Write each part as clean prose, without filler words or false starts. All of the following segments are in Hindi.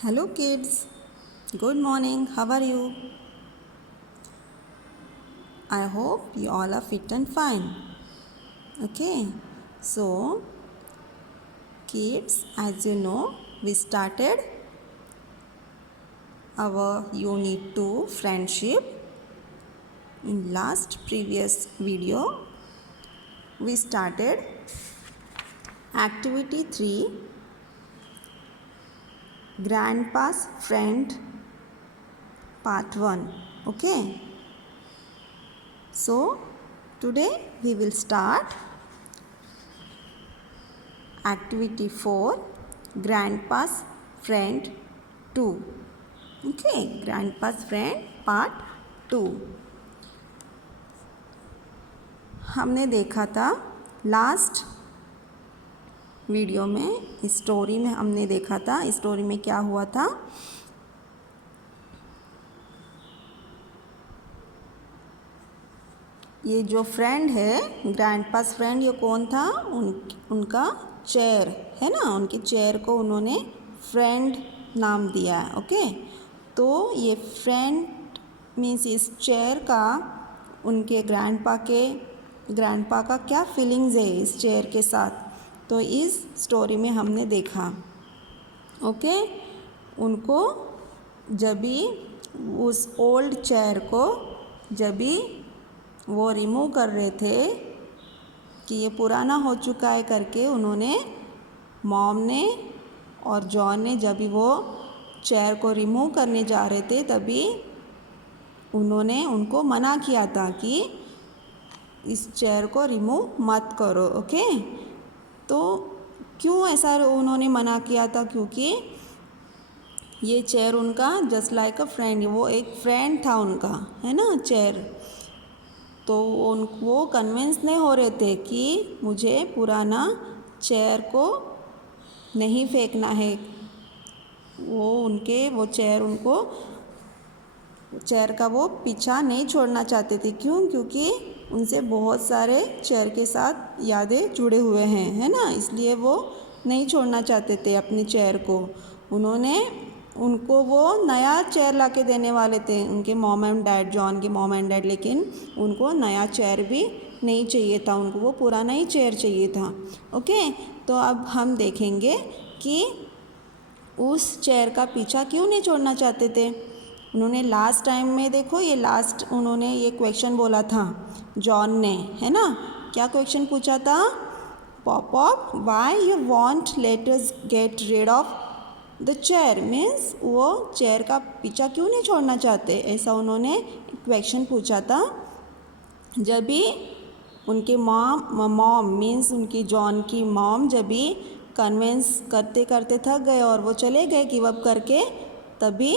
Hello kids, good morning. How are you? I hope you all are fit and fine. Okay, so kids, as you know, we started our unit 2 friendship. In last previous video, we started activity 3 Grandpa's friend part 1. Okay, so today we will start activity 4 Grandpa's friend 2. Okay, Grandpa's friend part 2. हमने देखा था लास्ट वीडियो में, स्टोरी में हमने देखा था स्टोरी में क्या हुआ था। ये जो फ्रेंड है ग्रैंडपास फ्रेंड, ये कौन था? उनका चेयर है ना, उनके चेयर को उन्होंने फ्रेंड नाम दिया है। ओके, तो ये फ्रेंड मीन्स इस चेयर का उनके ग्रैंडपा का क्या फीलिंग्स है इस चेयर के साथ, तो इस स्टोरी में हमने देखा। ओके, उनको जब भी उस ओल्ड चेयर को जब भी वो रिमूव कर रहे थे कि ये पुराना हो चुका है करके, उन्होंने मॉम ने और जॉन ने जब भी वो चेयर को रिमूव करने जा रहे थे तभी उन्होंने उनको मना किया था कि इस चेयर को रिमूव मत करो। ओके, तो क्यों ऐसा उन्होंने मना किया था? क्योंकि ये चेयर उनका जस्ट लाइक अ फ्रेंड, वो एक फ्रेंड था उनका, है ना चेयर। तो वो कन्विंस नहीं हो रहे थे कि मुझे पुराना चेयर को नहीं फेंकना है। वो चेयर का वो पीछा नहीं छोड़ना चाहते थे। क्यों? क्योंकि उनसे बहुत सारे चेयर के साथ यादें जुड़े हुए हैं, है ना, इसलिए वो नहीं छोड़ना चाहते थे अपनी चेयर को। उनको वो नया चेयर ला के देने वाले थे, उनके मॉम एंड डैड, जॉन के मॉम एंड डैड, लेकिन उनको नया चेयर भी नहीं चाहिए था, उनको वो पुराना ही चेयर चाहिए था। ओके, तो अब हम देखेंगे कि उस चेयर का पीछा क्यों नहीं छोड़ना चाहते थे। उन्होंने लास्ट टाइम में देखो, उन्होंने ये क्वेश्चन बोला था जॉन ने, है ना, क्या क्वेश्चन पूछा था? Pop why you want let us get rid of the chair, means वो चेयर का पीछा क्यों नहीं छोड़ना चाहते, ऐसा उन्होंने क्वेश्चन पूछा था। जब भी उनके मॉम मीन्स उनकी जॉन की मॉम जब भी कन्विंस करते करते थक गए और वो चले गए गिव अप करके, तभी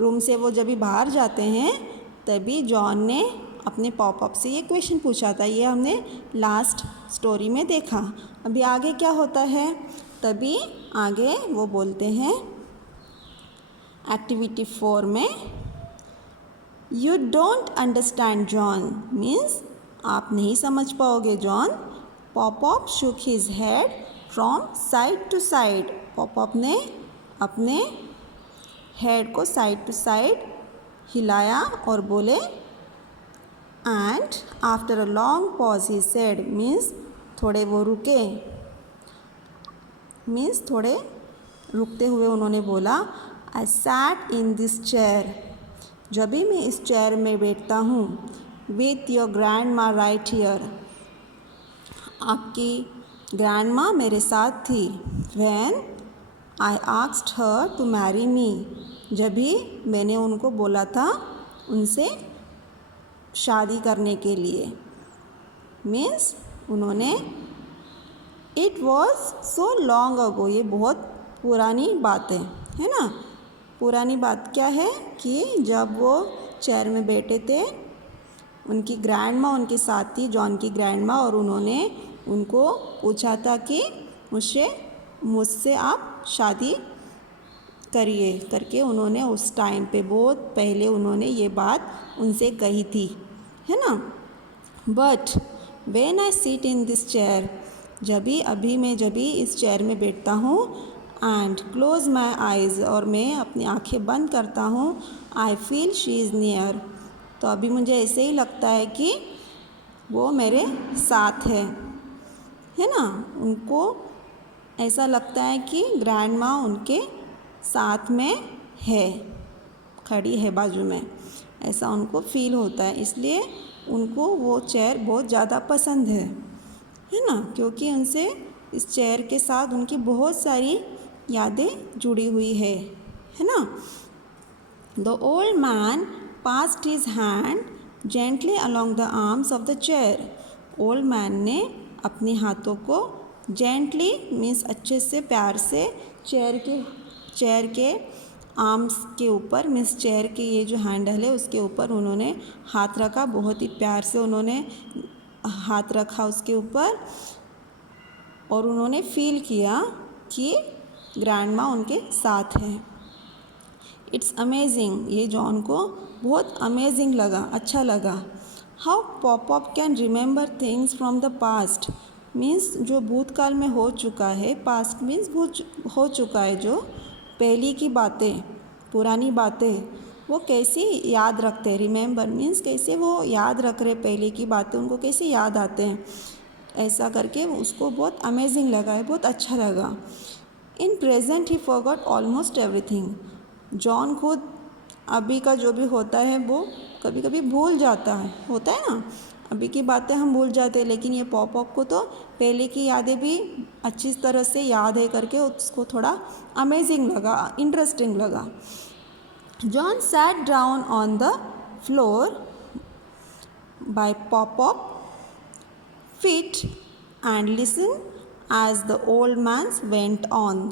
रूम से वो जब भी बाहर जाते हैं तभी जॉन ने अपने पॉपअप से ये क्वेश्चन पूछा था। ये हमने लास्ट स्टोरी में देखा। अभी आगे क्या होता है, तभी आगे वो बोलते हैं एक्टिविटी 4 में, you don't understand John, means आप नहीं समझ पाओगे John. Poppop shook his head from side to side, Poppop ने अपने हेड को साइड टू साइड हिलाया और बोले, and after a long pause he said, means थोड़े वो रुके, मीन्स थोड़े रुकते हुए उन्होंने बोला, I sat in this chair, जब भी मैं इस चेयर में बैठता हूँ, with your grandma right here, आपकी ग्रैंड माँ मेरे साथ थी। When I asked her to marry me, जब भी मैंने उनको बोला था उनसे शादी करने के लिए, मीन्स उन्होंने, it was so long ago, ये बहुत पुरानी बात है ना। पुरानी बात क्या है कि जब वो चेयर में बैठे थे, उनकी ग्रैंड माँ उनके साथ थी, जॉन की ग्रैंड माँ, और उन्होंने उनको पूछा था कि मुझसे आप शादी करिए करके, उन्होंने उस टाइम पे बहुत पहले उन्होंने ये बात उनसे कही थी, है ना। But when I sit in this chair, जब भी इस चेयर में बैठता हूँ, एंड क्लोज माई आइज़, और मैं अपनी आँखें बंद करता हूँ, I feel she is near, तो अभी मुझे ऐसे ही लगता है कि वो मेरे साथ है ना। उनको ऐसा लगता है कि ग्रैंड माँ उनके साथ में है, खड़ी है बाजू में, ऐसा उनको फील होता है, इसलिए उनको वो चेयर बहुत ज़्यादा पसंद है ना, क्योंकि उनसे इस चेयर के साथ उनकी बहुत सारी यादें जुड़ी हुई है ना। The old man passed his hand gently along the arms of the chair, old man ने अपने हाथों को जेंटली मीन्स अच्छे से प्यार से चेयर के आर्म्स के ऊपर मीन्स चेयर के ये जो हैंडल है उसके ऊपर उन्होंने हाथ रखा, बहुत ही प्यार से उन्होंने हाथ रखा उसके ऊपर, और उन्होंने फील किया कि ग्रैंड माँ उनके साथ है। इट्स अमेजिंग, ये जॉन को बहुत अमेजिंग लगा, अच्छा लगा। How pop can remember things from the past, means जो भूतकाल में हो चुका है, पास्ट मीन्स हो चुका है, जो पहली की बातें, पुरानी बातें वो कैसे याद रखते हैं। रिमेंबर मीन्स कैसे वो याद रख रहे पहले की बातें, उनको कैसे याद आते हैं, ऐसा करके उसको बहुत अमेजिंग लगा है, बहुत अच्छा लगा। In present he forgot almost everything, John खुद अभी का जो भी होता है वो कभी कभी भूल जाता है, होता है ना, अभी की बातें हम भूल जाते हैं, लेकिन ये पॉप को तो पहले की यादें भी अच्छी तरह से याद है करके उसको थोड़ा अमेजिंग लगा, इंटरेस्टिंग लगा। John sat down on the floor by Pop feet and listen as the old man's went on,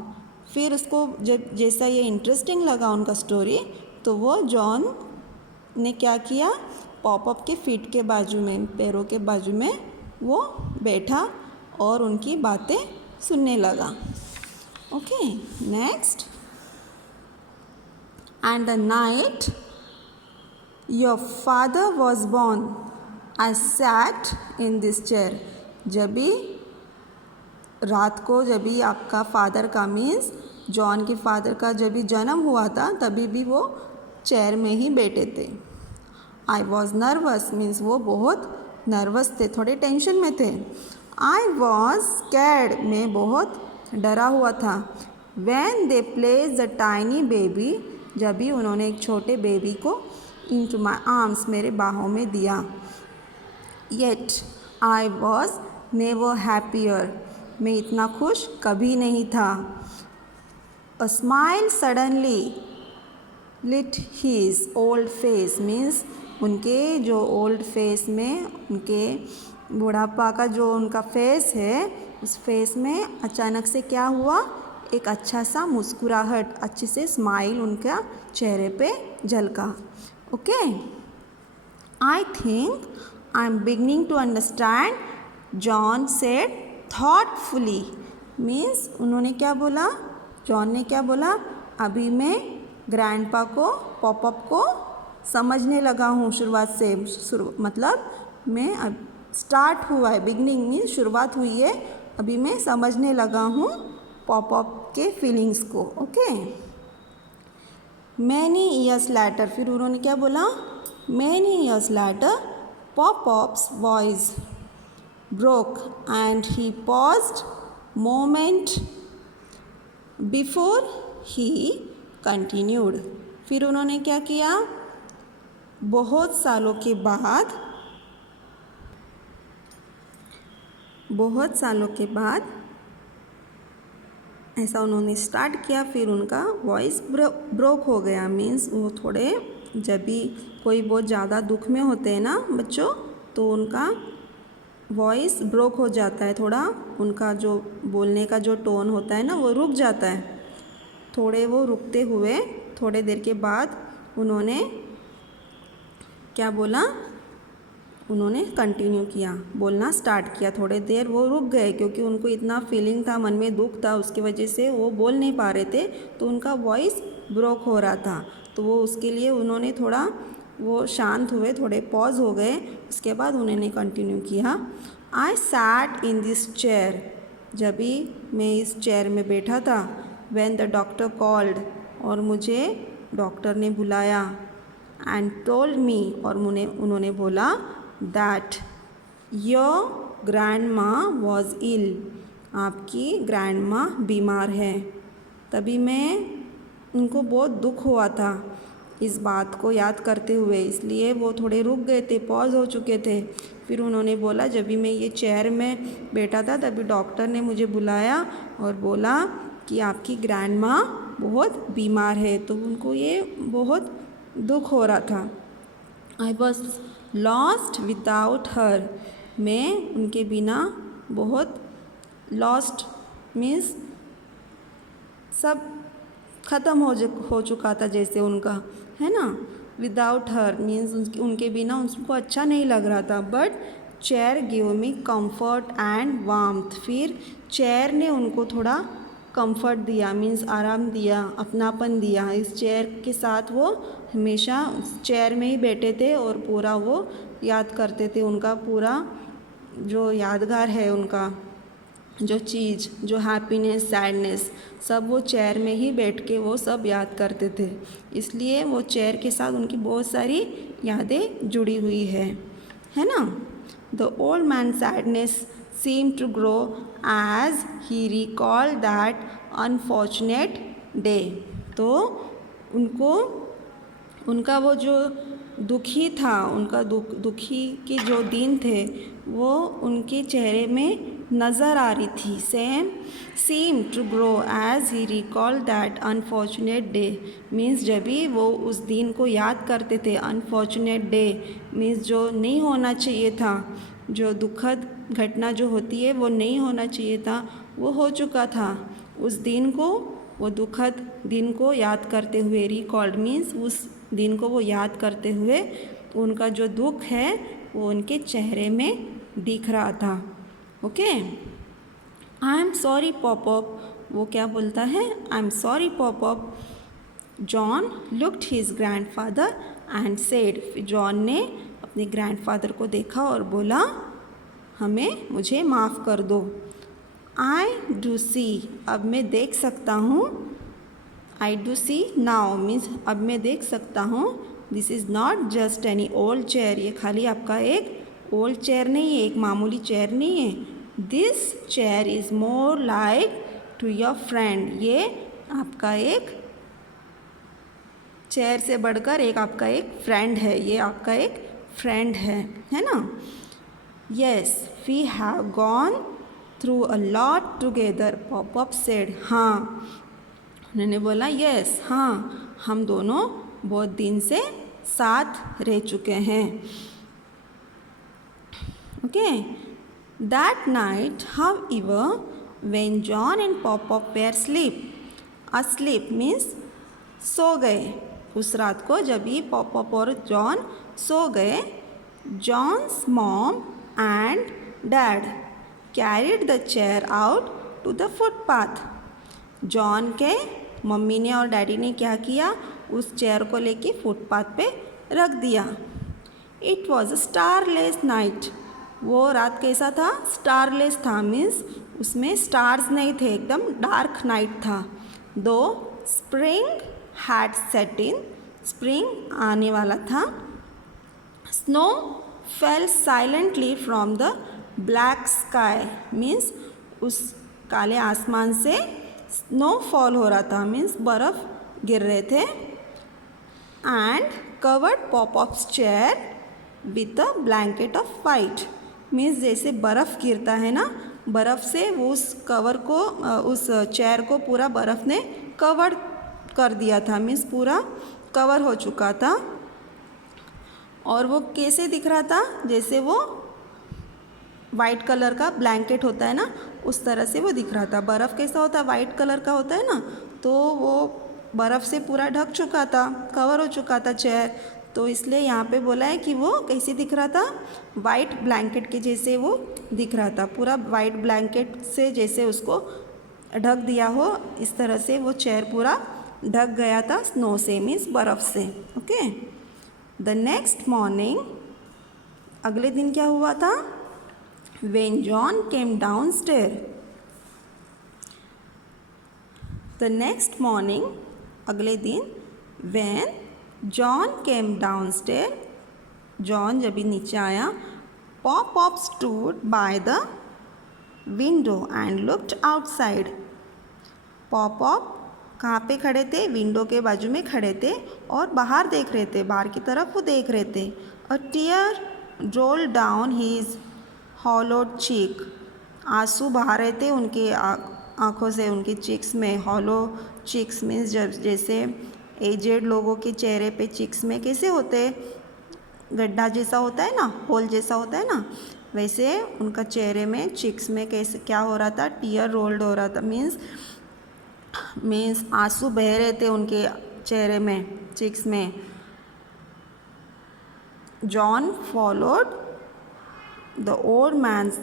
फिर उसको जब जैसा ये इंटरेस्टिंग लगा उनका स्टोरी, तो वो जॉन ने क्या किया, पॉप के फीट के बाजू में, पैरों के बाजू में वो बैठा और उनकी बातें सुनने लगा। Okay, next. And the night your father was born I sat in this chair, जब भी रात को, जब भी आपका फादर का मीन्स जॉन के फादर का जब भी जन्म हुआ था, तभी भी वो चेयर में ही बैठे थे। आई वॉज नर्वस मीन्स वो बहुत नर्वस थे, थोड़े टेंशन में थे। आई वॉज स्कैर्ड, मैं बहुत डरा हुआ था। When they place the tiny baby, जब भी उन्होंने एक छोटे बेबी को इनटू माई आर्म्स, मेरे बाहों में दिया। Yet I was never happier, मैं इतना खुश कभी नहीं था। A smile suddenly lit his old face means उनके जो ओल्ड फेस में, उनके बुढ़ापा का जो उनका फेस है, उस फेस में अचानक से क्या हुआ, एक अच्छा सा मुस्कुराहट, अच्छे से स्माइल उनका चेहरे पे झलका। Okay, I think I am beginning to understand, John said thoughtfully, means उन्होंने क्या बोला, जॉन ने क्या बोला, अभी मैं ग्रैंडपा को, पॉप को समझने लगा हूँ शुरुआत से, मतलब मैं अब स्टार्ट हुआ है, बिगनिंग मीन्स शुरुआत हुई है, अभी मैं समझने लगा हूँ पॉप के फीलिंग्स को। ओके, मैनी ईयर्स लैटर, फिर उन्होंने क्या बोला, many years later Pop's voice broke and he paused moment before he continued, फिर उन्होंने क्या किया, बहुत सालों के बाद ऐसा उन्होंने स्टार्ट किया, फिर उनका वॉइस ब्रोक हो गया, मीन्स वो थोड़े, जब भी कोई बहुत ज़्यादा दुख में होते हैं ना बच्चों, तो उनका वॉइस ब्रोक हो जाता है, थोड़ा उनका जो बोलने का जो टोन होता है ना वो रुक जाता है, थोड़े वो रुकते हुए थोड़े देर के बाद उन्होंने क्या बोला, उन्होंने कंटिन्यू किया, बोलना स्टार्ट किया, थोड़े देर वो रुक गए क्योंकि उनको इतना फीलिंग था, मन में दुख था, उसकी वजह से वो बोल नहीं पा रहे थे, तो उनका वॉइस ब्रोक हो रहा था, तो वो उसके लिए उन्होंने थोड़ा वो शांत हुए, थोड़े पॉज हो गए, उसके बाद उन्होंने कंटिन्यू किया। आई सैट इन दिस चेयर, जब भी मैं इस चेयर में बैठा था, व्हेन द डॉक्टर कॉल्ड, और मुझे डॉक्टर ने बुलाया, एंड टोल्ड मी, और उन्होंने बोला, दैट योर ग्रैंड माँ वॉज इल, आपकी ग्रैंड माँ बीमार है। तभी उनको बहुत दुख हुआ था इस बात को याद करते हुए, इसलिए वो थोड़े रुक गए थे, पॉज हो चुके थे। फिर उन्होंने बोला, जब भी मैं ये चेयर में बैठा था तभी डॉक्टर ने मुझे बुलाया और बोला कि आपकी ग्रैंड माँ बहुत बीमार है, तो उनको ये बहुत दुख हो रहा था। I was lost without her, मैं उनके बिना बहुत लॉस्ट मीन्स सब ख़त्म हो चुका था जैसे उनका, है ना। विदाउट हर मीन्स उनके बिना उनको अच्छा नहीं लग रहा था। But chair give me comfort and warmth, फिर चेयर ने उनको थोड़ा कंफर्ट दिया, मीन्स आराम दिया, अपनापन दिया। इस चेयर के साथ वो हमेशा चेयर में ही बैठे थे और पूरा वो याद करते थे, उनका पूरा जो यादगार है, उनका जो चीज़, जो हैप्पीनेस, सैडनेस, सब वो चेयर में ही बैठ के वो सब याद करते थे। इसलिए वो चेयर के साथ उनकी बहुत सारी यादें जुड़ी हुई है ना। The old man sadness seemed to grow as he recalled that unfortunate day, तो उनका वो जो दुखी था, उनका दुखी के जो दिन थे वो उनके चेहरे में नज़र आ रही थी। seem to grow as he recalled that unfortunate day means जब भी वो उस दिन को याद करते थे, unfortunate day मीन्स जो नहीं होना चाहिए था, जो दुखद घटना जो होती है वो नहीं होना चाहिए था, वो हो चुका था। उस दिन को, वो दुखद दिन को याद करते हुए, रिकॉल्ड मीन्स उस दिन को वो याद करते हुए उनका जो दुख है वो उनके चेहरे में दिख रहा था। Okay, I am sorry popup, वो क्या बोलता है, I am sorry popup. John looked his grandfather and said, John ने अपने ग्रैंडफादर को देखा और बोला, मुझे माफ़ कर दो। आई डू सी, अब मैं देख सकता हूँ। I do see now means अब मैं देख सकता हूँ। This is not just any old chair, ये खाली आपका एक ओल्ड चेयर नहीं है, एक मामूली चेयर नहीं है। This chair is more like to your friend, ये आपका एक चेयर से बढ़कर एक आपका एक फ्रेंड है, ये आपका एक फ्रेंड है ना। Yes we have gone through a lot together, Poppop said, हाँ, उन्होंने बोला यस, हाँ, हम दोनों बहुत दिन से साथ रह चुके हैं। Okay, that night however when John and Poppop were asleep means सो गए, उस रात को जब भी पॉपअप और जॉन सो गए, John's mom and dad carried the chair out to the footpath, John के मम्मी ने और डैडी ने क्या किया, उस चेयर को लेके फुटपाथ पे रख दिया। It was a starless night, वो रात कैसा था, स्टारलेस था मीन्स उसमें स्टार्स नहीं थे, एकदम डार्क नाइट था। दो spring had set in, spring आने वाला था। Snow fail silently from the black sky means उस काले आसमान से स्नो फॉल हो रहा था, मीन्स बर्फ़ गिर रहे थे। And covered popups chair with a blanket of white means जैसे बर्फ़ गिरता है ना, बर्फ़ से वो उस कवर को, उस चेयर को पूरा बर्फ़ ने कवर कर दिया था, मीन्स पूरा कवर हो चुका था। और वो कैसे दिख रहा था, जैसे वो वाइट कलर का ब्लैंकेट होता है ना, उस तरह से वो दिख रहा था। बर्फ़ कैसा होता है, वाइट कलर का होता है ना, तो वो बर्फ़ से पूरा ढक चुका था, कवर हो चुका था चेयर, तो इसलिए यहाँ पे बोला है कि वो कैसे दिख रहा था, वाइट ब्लैंकेट के जैसे वो दिख रहा था, पूरा वाइट ब्लैंकेट से जैसे उसको ढक दिया हो, इस तरह से वो चेयर पूरा ढक गया था स्नो से मीन्स बर्फ़ से। ओके, द नेक्स्ट मॉर्निंग, अगले दिन क्या हुआ था, When John came downstairs, the next morning, अगले दिन, when John came down stair, John जब भी नीचे आया, Pop stood by the window and looked outside. Pop कहाँ पे खड़े थे? विंडो के बाजू में खड़े थे और बाहर देख रहे थे, बाहर की तरफ वो देख रहे थे। A tear roll down his hollowed cheek, आंसू बहा रहे थे उनके आँखों से, उनकी चिक्स में। हॉलो चिक्स मीन्स जैसे एजेड लोगों के चेहरे पे चिक्स में कैसे होते, गड्ढा जैसा होता है ना, होल जैसा होता है ना, वैसे उनका चेहरे में चिक्स में कैसे क्या हो रहा था? टीयर रोल्ड हो रहा था। मीन्स आंसू बह रहे थे उनके चेहरे में, चिक्स में। John followed the old man's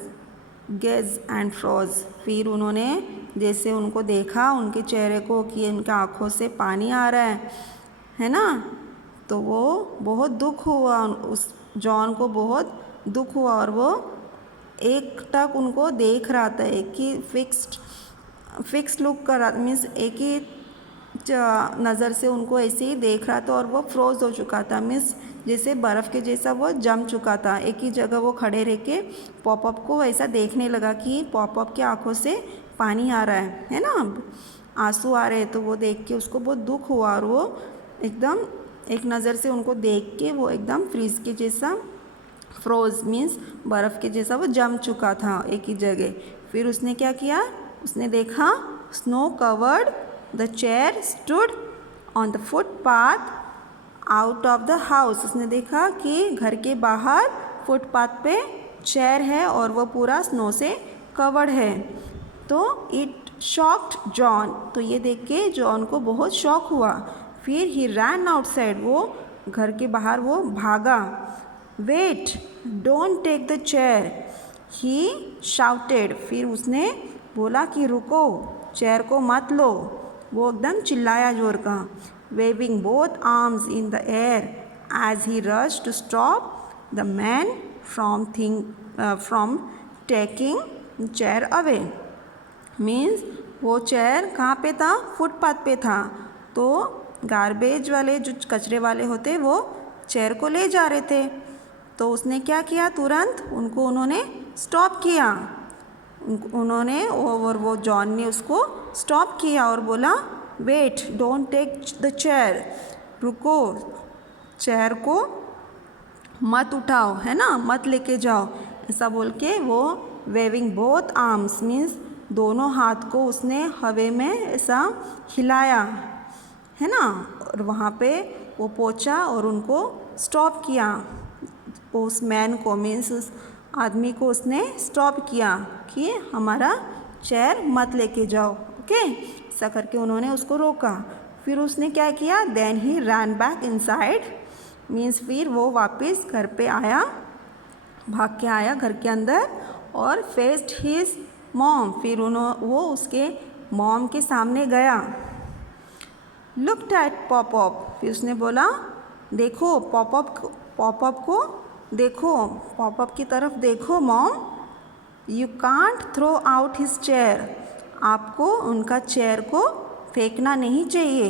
gaze and froze, फिर उन्होंने जैसे उनको देखा, उनके चेहरे को, कि उनके आँखों से पानी आ रहा है ना, तो वो बहुत दुख हुआ, उस जॉन को बहुत दुख हुआ और वो एक टक उनको देख रहा था, एक ही फिक्स्ड लुक कर रहा था, मीन्स एक ही नज़र से उनको ऐसे ही देख रहा था और वो फ्रोज हो चुका था, मीन्स जैसे बर्फ़ के जैसा वो जम चुका था। एक ही जगह वो खड़े रह के पॉपअप को ऐसा देखने लगा कि पॉपअप की आंखों से पानी आ रहा है ना, आंसू आ रहे हैं। तो वो देख के उसको बहुत दुख हुआ और वो एकदम एक नज़र से उनको देख के वो एकदम फ्रीज के जैसा, फ्रोज मीन्स बर्फ़ के जैसा वो जम चुका था एक ही जगह। फिर उसने क्या किया? उसने देखा snow covered the chair stood on the footpath out of the house. उसने देखा कि घर के बाहर फुटपाथ पे चेयर है और वो पूरा स्नो से कवर्ड है। तो इट शॉक्ड जॉन, तो ये देख के जॉन को बहुत शॉक हुआ। फिर ही रैन आउटसाइड, वो घर के बाहर वो भागा। Wait, don't take the chair, he shouted, फिर उसने बोला कि रुको, चेयर को मत लो, वो एकदम चिल्लाया जोर का। Waving both arms in the air as he rush to stop the man from taking chair away. Means वो चेयर कहाँ पे था? फुटपाथ पे था। तो गार्बेज वाले जो कचरे वाले होते वो चेयर को ले जा रहे थे। तो उसने क्या किया? तुरंत उन्होंने स्टॉप किया, उन्होंने और वो जॉन ने उसको स्टॉप किया और बोला wait, don't take the chair, रुको, चेयर को मत उठाओ, है ना, मत लेके जाओ, ऐसा बोल के वो वेविंग बोथ आर्म्स मीन्स दोनों हाथ को उसने हवा में ऐसा हिलाया, है ना, और वहाँ पे वो पहुँचा और उनको स्टॉप किया। उस मैन को मीन्स उस आदमी को उसने स्टॉप किया कि हमारा चेयर मत लेके जाओ, ओके, ऐसा करके उन्होंने उसको रोका। फिर उसने क्या किया? Then he ran back inside, means फिर वो वापस घर पे आया, भाग के आया घर के अंदर और फेस्ड हिज मॉम, फिर वो उसके मॉम के सामने गया। लुक्ड एट पॉपअप, फिर उसने बोला देखो पॉपअप को देखो, पॉपअप की तरफ देखो mom, you can't throw out his chair, आपको उनका चेयर को फेंकना नहीं चाहिए।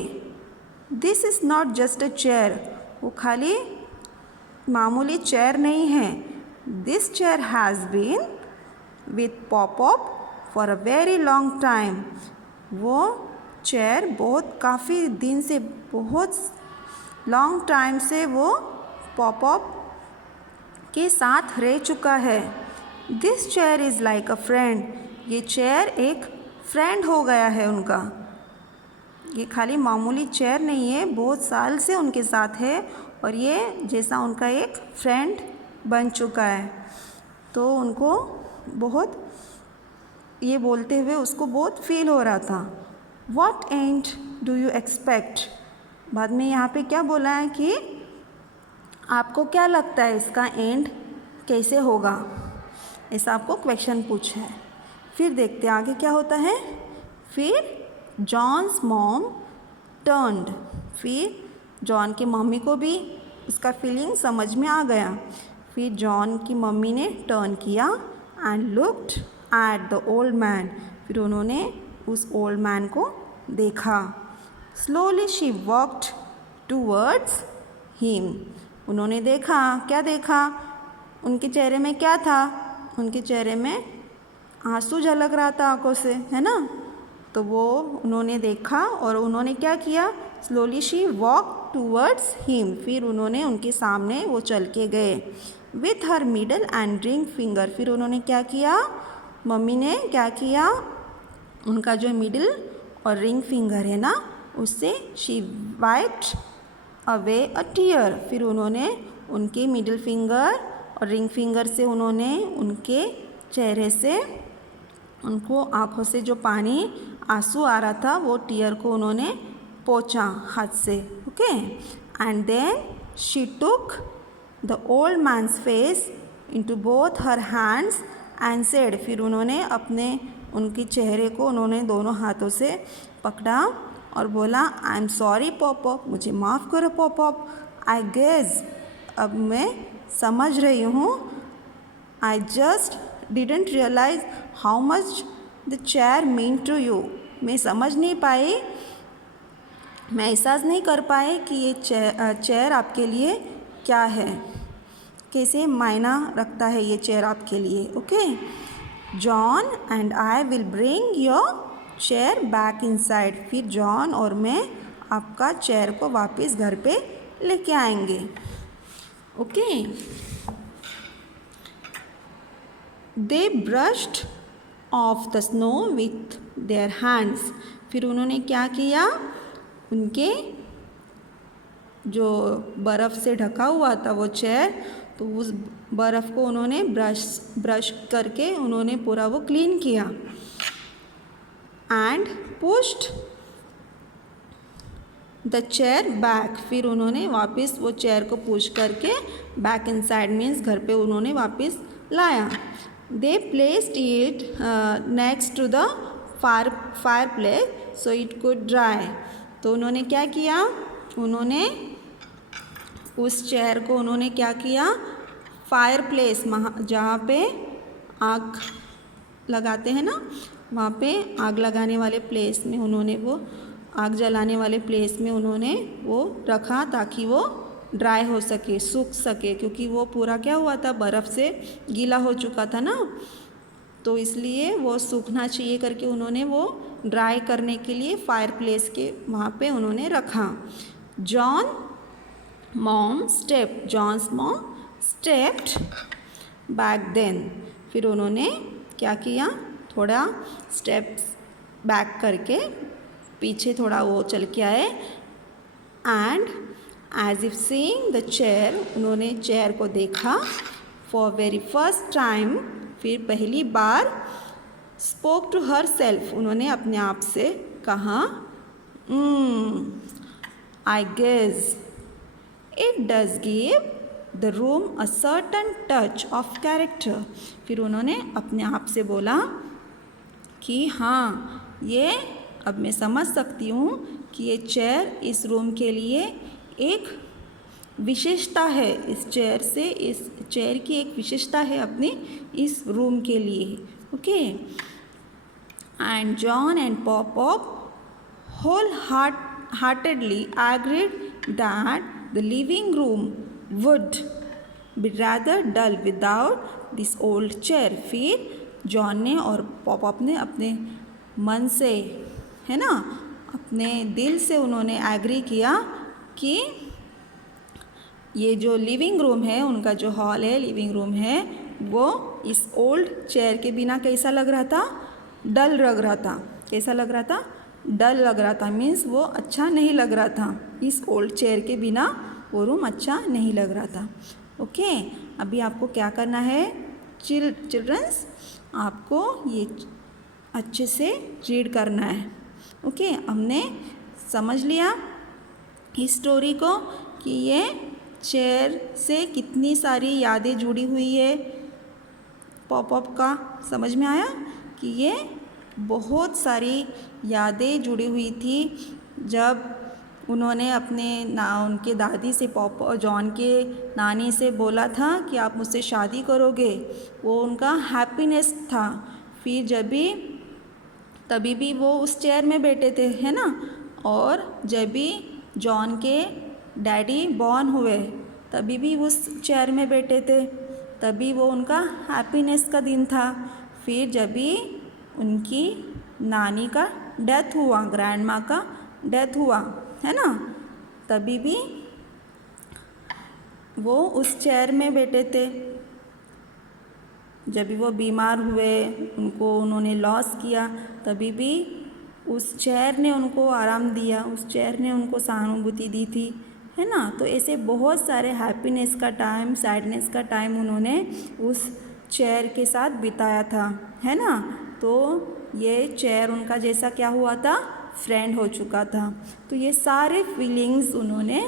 This is not just a chair, वो खाली मामूली चेयर नहीं है। This chair has been with Poppop for a very long time, वो चेयर बहुत काफ़ी दिन से, बहुत लॉन्ग टाइम से वो पॉपअप के साथ रह चुका है। This chair is like a friend, ये चेयर एक फ्रेंड हो गया है उनका, ये खाली मामूली चेयर नहीं है, बहुत साल से उनके साथ है और ये जैसा उनका एक फ्रेंड बन चुका है। तो उनको बहुत, ये बोलते हुए उसको बहुत फील हो रहा था। What end do you expect? बाद में यहाँ पे क्या बोला है कि आपको क्या लगता है इसका एंड कैसे होगा, ऐसा आपको क्वेश्चन पूछा है। फिर देखते हैं आगे क्या होता है। फिर जॉन्स मॉम टर्न्ड, फिर जॉन की मम्मी को भी उसका फीलिंग समझ में आ गया। फिर जॉन की मम्मी ने टर्न किया and looked at the old man, फिर उन्होंने उस ओल्ड मैन को देखा। Slowly she walked towards him. उन्होंने देखा, क्या देखा? उनके चेहरे में क्या था? उनके चेहरे में आंसू झलक रहा था आंखों से, है ना? तो वो उन्होंने देखा और उन्होंने क्या किया? Slowly she walk towards him. फिर उन्होंने उनके सामने वो चल के गए। With her middle and ring finger. फिर उन्होंने क्या किया? मम्मी ने क्या किया? उनका जो मिडिल और रिंग फिंगर है ना, उससे she wiped away a tear. फिर उन्होंने उनके मिडिल फिंगर और रिंग फिंगर से उन्होंने उनके चेहरे से, उनको आँखों से जो पानी आंसू आ रहा था, वो टीयर को उन्होंने पोंछा हाथ से। Okay, and then she took the old man's face into both her hands and said. फिर उन्होंने अपने उनके चेहरे को उन्होंने दोनों हाथों से पकड़ा और बोला, आई एम सॉरी पॉपअप, मुझे माफ़ करो पॉपअप। आई गेस, अब मैं समझ रही हूँ, I just didn't realise how much the chair mean to you. मैं समझ नहीं पाई, मैं एहसास नहीं कर पाए कि ये चेयर आपके लिए क्या है, कैसे मायना रखता है ये चेयर आपके लिए। Okay, John and I will bring your chair back inside. फिर जॉन और मैं आपका चेयर को वापस घर पे लेके आएंगे। Okay, they brushed of the snow with their hands. फिर उन्होंने क्या किया? उनके जो बर्फ़ से ढका हुआ था वो चेयर, तो उस बर्फ़ को उन्होंने ब्रश करके उन्होंने पूरा वो क्लीन किया। And pushed the chair back. फिर उन्होंने वापस वो चेयर को पुश करके बैक इनसाइड मीन्स घर पे उन्होंने वापस लाया। They placed it next to the फायर प्लेस सो इट कुड ड्राई। तो उन्होंने क्या किया? उन्होंने उस चेयर को उन्होंने क्या किया? फायर प्लेस, जहाँ पे आग लगाते हैं ना, वहाँ पे आग लगाने वाले प्लेस में उन्होंने वो आग जलाने वाले प्लेस में उन्होंने वो रखा ताकि वो ड्राई हो सके, सूख सके, क्योंकि वो पूरा क्या हुआ था, बर्फ़ से गीला हो चुका था ना, तो इसलिए वो सूखना चाहिए करके उन्होंने वो ड्राई करने के लिए फायर प्लेस के वहाँ पे उन्होंने रखा। John's mom stepped back then. फिर उन्होंने क्या किया? थोड़ा स्टेप्स बैक करके पीछे थोड़ा वो चल के आए। And as if seeing the chair, उन्होंने चेयर को देखा। फॉर वेरी फर्स्ट टाइम, फिर पहली बार। स्पोक टू हर सेल्फ, उन्होंने अपने आप से कहा, I guess it does give the room a certain touch of character. फिर उन्होंने अपने आप से बोला कि हाँ, ये अब मैं समझ सकती हूँ कि ये चेयर इस रूम के लिए एक विशेषता है। इस चेयर की एक विशेषता है अपने इस रूम के लिए। Okay, and John and pop wholeheartedly agreed that the living room would be rather dull without this old chair। फिर जॉन ने और पॉप ने अपने मन से, है ना, अपने दिल से उन्होंने एग्री किया कि ये जो लिविंग रूम है, उनका जो हॉल है, लिविंग रूम है, वो इस ओल्ड चेयर के बिना कैसा लग रहा था? डल लग रहा था। कैसा लग रहा था? डल लग रहा था, मीन्स वो अच्छा नहीं लग रहा था। इस ओल्ड चेयर के बिना वो रूम अच्छा नहीं लग रहा था। ओके, अभी आपको क्या करना है चिल्ड्रंस? आपको ये अच्छे से रीड करना है। ओके, हमने समझ लिया इस स्टोरी को कि ये चेयर से कितनी सारी यादें जुड़ी हुई है। पॉप का समझ में आया कि ये बहुत सारी यादें जुड़ी हुई थी जब उन्होंने उनके दादी से, पॉप और जॉन के नानी से बोला था कि आप मुझसे शादी करोगे। वो उनका हैप्पीनेस था। फिर जब भी तभी भी वो उस चेयर में बैठे थे, है ना। और जब भी जॉन के डैडी बॉर्न हुए तभी भी उस चेयर में बैठे थे, तभी वो उनका हैप्पीनेस का दिन था। फिर जब भी उनकी नानी का डेथ हुआ, ग्रैंड माँ का डेथ हुआ, है ना, तभी भी वो उस चेयर में बैठे थे। जब भी वो बीमार हुए, उन्होंने लॉस किया, तभी भी उस चेयर ने उनको आराम दिया, उस चेयर ने उनको सहानुभूति दी थी, है ना। तो ऐसे बहुत सारे हैप्पीनेस का टाइम, सैडनेस का टाइम उन्होंने उस चेयर के साथ बिताया था, है ना। तो ये चेयर उनका जैसा क्या हुआ था, फ्रेंड हो चुका था। तो ये सारे फीलिंग्स उन्होंने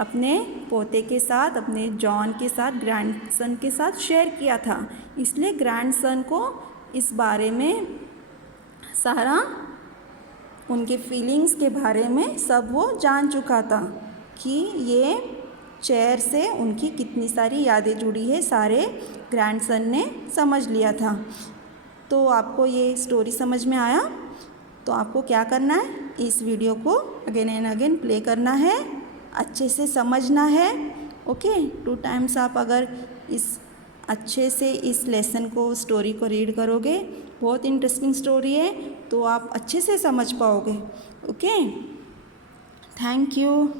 अपने पोते के साथ, अपने जॉन के साथ, ग्रैंडसन के साथ शेयर किया था। इसलिए ग्रैंडसन को इस बारे में सारा, उनके फीलिंग्स के बारे में सब वो जान चुका था कि ये चेयर से उनकी कितनी सारी यादें जुड़ी है, सारे ग्रैंडसन ने समझ लिया था। तो आपको ये स्टोरी समझ में आया? तो आपको क्या करना है, इस वीडियो को अगेन एंड अगेन प्ले करना है, अच्छे से समझना है। ओके, 2 टाइम्स आप अगर इस अच्छे से इस लेसन को, स्टोरी को रीड करोगे, बहुत इंटरेस्टिंग स्टोरी है, तो आप अच्छे से समझ पाओगे। Okay, thank you.